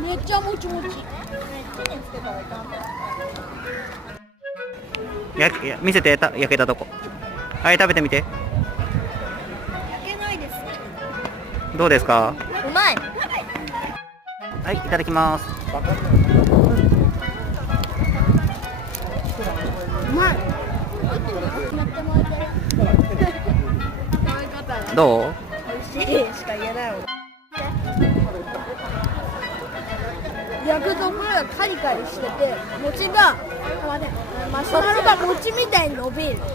めっちゃもちもち。見せて焼けたとこ。はい、食べてみて。焼けないです。どうですか？うまい。はい、いただきます。うまい。どう？美味しいしか言えないもん。焼くところがカリカリしてて、餅がマシュマロが餅みたいに伸びる。ダメ。